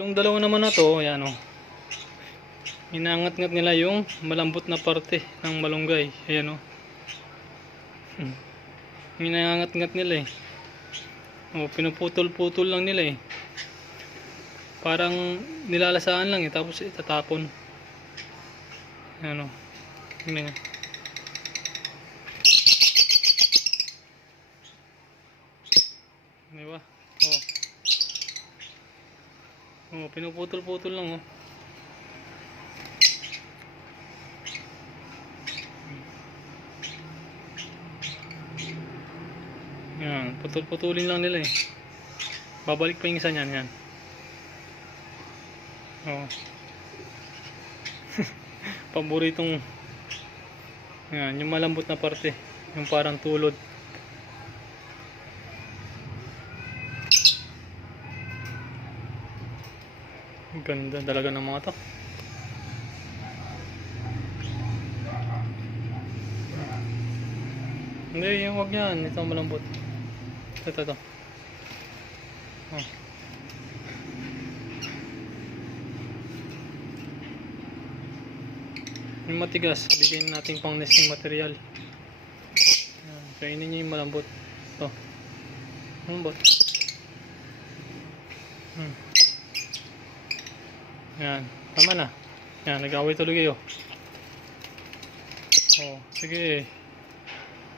Itong dalawa naman na to, ayan o. Inaangat-ngat nila yung malambot na parte ng malunggay. Ayan o. Inaangat-ngat nila eh. O, pinuputol-putol lang nila eh. Parang nilalasaan lang eh, tapos itatapon. Ayan o. Tingnan nga. Diba? O. Oh, pinuputol-putol lang oh. Yan, putol-putulin lang nila eh. Babalik pa yung isa niyan, yan. Oh. Paboritong yan, yung malambot na parte, yung parang tulod. Ganda talaga ng mga to. Hindi, yung wag yan. Ito malambot. Ito. Oh. Yung matigas, bigyan natin pang nesting material. Yan, kainin nyo yung malambot. Ito. Malambot. Yan, tama na. Yan, nag-away tuloy kayo. Oh, sige.